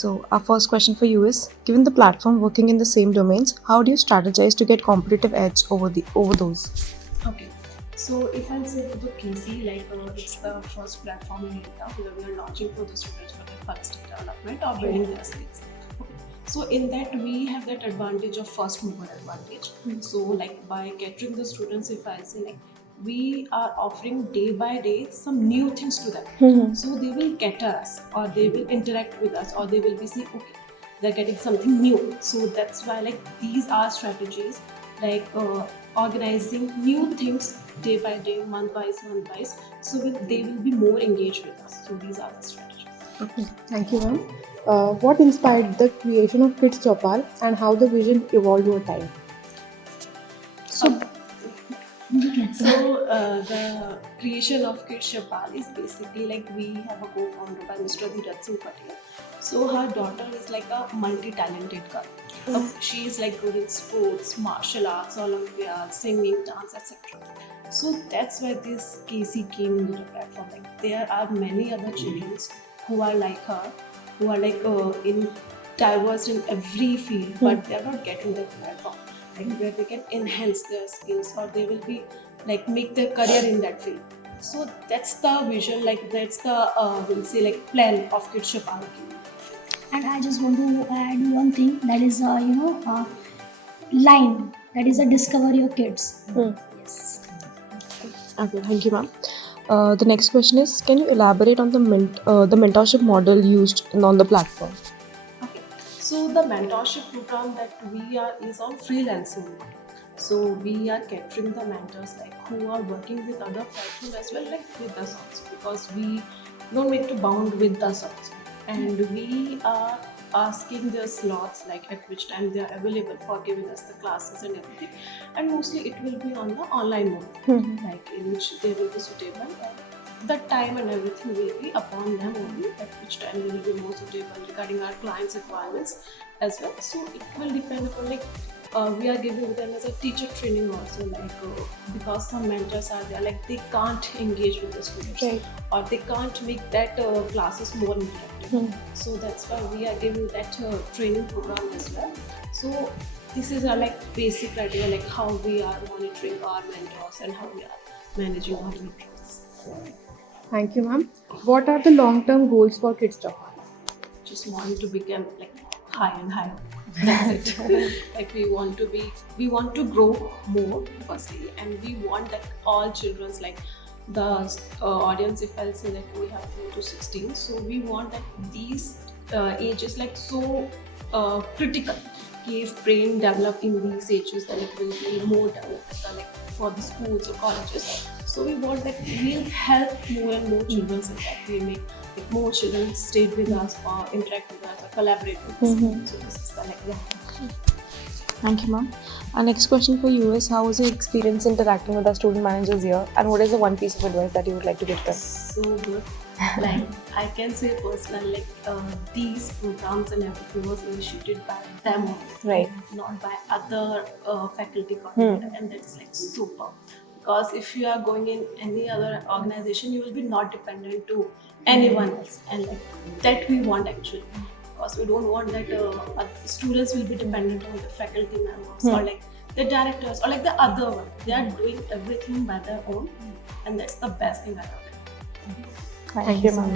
So, our first question for you is: given the platform working in the same domains, how do you strategize to get competitive edge over those? Okay. So if I'll say for the KC, it's the first platform in India where we are launching for the students for their holistic development or building their skills. Okay. So in that we have that advantage of first mover advantage. So like by catering the students, if I'll say we are offering day by day some new things to them. So they will cater us or they will interact with us or they will be saying, okay, they're getting something new. So that's why these are strategies organizing new things day by day, month wise, so they will be more engaged with us. So these are the strategies. Okay, thank you, ma'am. What inspired the creation of Kids Chopal and how the vision evolved over time? The creation of Kids Chopal is basically we have a co-founder by Mr. Dheeraj Singh Patel. So her daughter is a multi-talented girl. She is good in sports, martial arts, Olympiads, singing, dance, etc. So that's why this Casey came into the platform. There are many other children who are like her, who are in diverse in every field, but they are not getting that platform. Where they can enhance their skills or they will be make their career in that field. So that's the vision, that's the we'll say plan of Kids Chopal. And I just want to add one thing, that is line, that is discover your kids. Yes. Okay, thank you, ma'am. The next question is: can you elaborate on the mentorship model used on the platform? Okay, so the mentorship program that we are is on freelancing. So we are catering the mentors who are working with other platforms as well, with us also, because we don't make to bound with us also, and we are asking their slots at which time they are available for giving us the classes and everything, and mostly it will be on the online mode, in which they will be suitable. The time and everything will be upon them only, at which time they will be more suitable regarding our clients' requirements as well. So it will depend upon we are giving them as a teacher training also, because some mentors are there they can't engage with the students, Right. or they can't make that classes more interactive. So that's why we are giving that training program as well. So this is our basic criteria, how we are monitoring our mentors and how we are managing our mentors. Thank you, ma'am. What are the long-term goals for Kids Chopal? Just want to become high and higher. That's it. We want to grow more firstly, and we want that all children's the audience. If I'll say that we have 4 to 16, so we want that these ages so critical. If brain develop in these ages, then it will be more developed for the schools or colleges. So we want that we'll help more and more children, so that we make more children stay with us or interact with us or collaborate with us. So this is the Thank you, ma'am. Our next question for you is: how was your experience interacting with our student managers here, and what is the one piece of advice that you would like to give them? so good. I can say personally, these programs and everything was initiated by them only, Right. not by other faculty coordinator, and that is super. Because if you are going in any other organization, you will be not dependent to anyone else, and that we want actually. Because we don't want that students will be dependent on the faculty members or the directors or the other one. They are doing everything by their own, and that's the best thing I love. Thank you, ma'am.